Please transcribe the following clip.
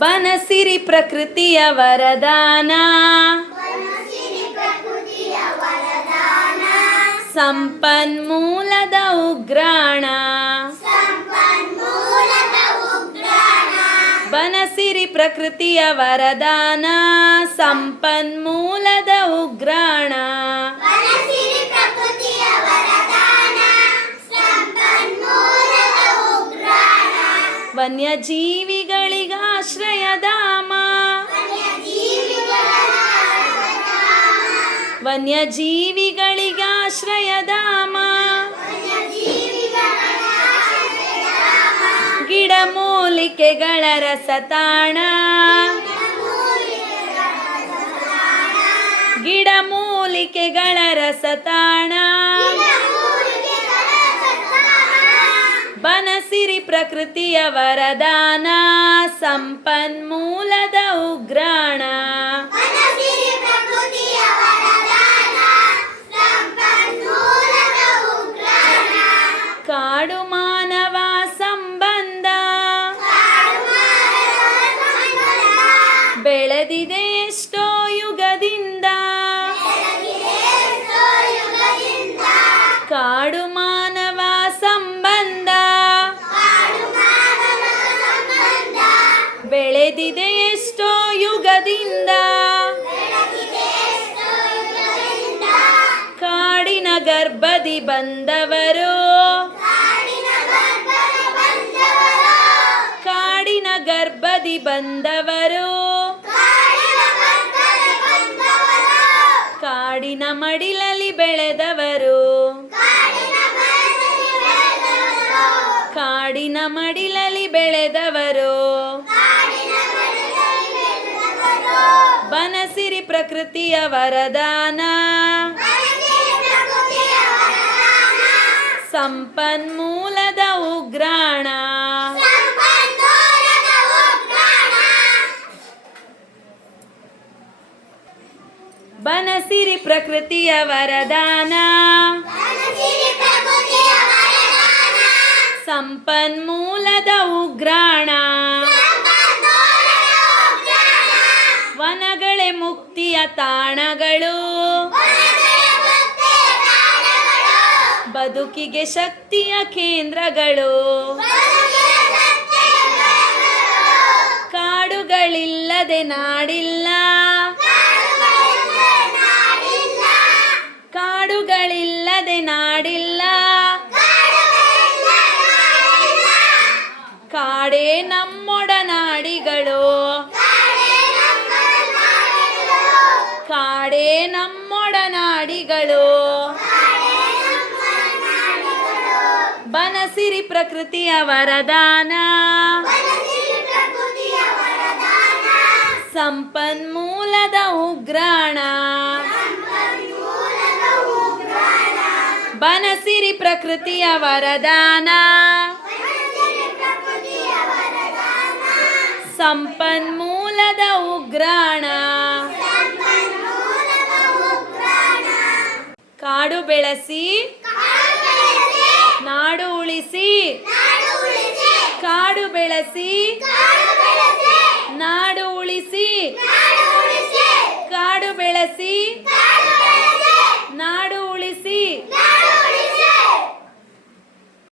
ಬನಸಿರಿ ಪ್ರಕೃತಿಯ ವರದಾನ, ಸಂಪನ್ಮೂಲದ ಉಗ್ರಾಣ. ಬನಸಿರಿ ಪ್ರಕೃತಿಯ ವರದಾನ, ಸಂಪನ್ಮೂಲದ ಉಗ್ರಾಣ. ವನ್ಯಜೀವಿಗಳಿಗಾಶ್ರಯಧಾಮ, ವನ್ಯಜೀವಿಗಳಿಗಾಶ್ರಯಧಾಮ. ಗಿಡಮೂಲಿಕೆಗಳ ರಸತಾಣ, ಗಿಡಮೂಲಿಕೆಗಳ ರಸತಾಣ. ಬನಸಿರಿ ಪ್ರಕೃತಿಯ ವರದಾನ, ಸಂಪನ್ಮೂಲದ ಉಗ್ರಾಣ. ಕಾಡು ಮಾನವ ಸಂಬಂಧ ಬೆಳೆದಿದೆ ಎಷ್ಟೋ ಯುಗದಿಂದ. ಕಾಡು ಮಾನವ ಸಂಬಂಧ ಬೆಳೆದಿದೆ ಎಷ್ಟೋ ಯುಗದಿಂದ. ಕಾಡಿನ ಗರ್ಭದಿ ಬಂದವರು, ಕಾಡಿನ ಗರ್ಭದಿ ಬಂದವರು. ಕಾಡಿನ ಮಡಿಲಲ್ಲಿ ಬೆಳೆದವರು, ಕಾಡಿನ ಮಡಿಲಲ್ಲಿ ಬೆಳೆದವರು. ಬನಸಿರಿ ಪ್ರಕೃತಿಯ ವರದಾನ, ಸಂಪನ್ಮೂಲದ ಉಗ್ರಾಣ. ಬನಸಿರಿ ಪ್ರಕೃತಿಯ ವರದಾನ, ಸಂಪನ್ಮೂಲದ ಉಗ್ರಾಣ. ವನಗಳೇ ಮುಕ್ತಿಯ ತಾಣಗಳು, ಬದುಕಿಗೆ ಶಕ್ತಿಯ ಕೇಂದ್ರಗಳು. ಕಾಡುಗಳಿಲ್ಲದೆ ನಾಡಿಲ್ಲ, ಕಾಡುಗಳಿಲ್ಲದೆ ನಾಡಿಲ್ಲ. ಕಾಡೇ ನಮ್ಮೊಡನಾಡಿಗಳು, ಕಾಡೇ ನಮ್ಮೊಡನಾಡಿಗಳು. ಬನಸಿರಿ ಪ್ರಕೃತಿಯ ವರದಾನ, ಸಂಪನ್ಮೂಲದ ಉಗ್ರಾಣ. ಬನಸಿರಿ ಪ್ರಕೃತಿಯ ವರದಾನ, ಸಂಪನ್ಮೂಲದ ಉಗ್ರಾಣ. ಕಾಡು ಬೆಳೆಸಿ ನಾಡು ಉಳಿಸಿ, ಕಾಡು ಬೆಳೆಸಿ ನಾಡು ಉಳಿಸಿ.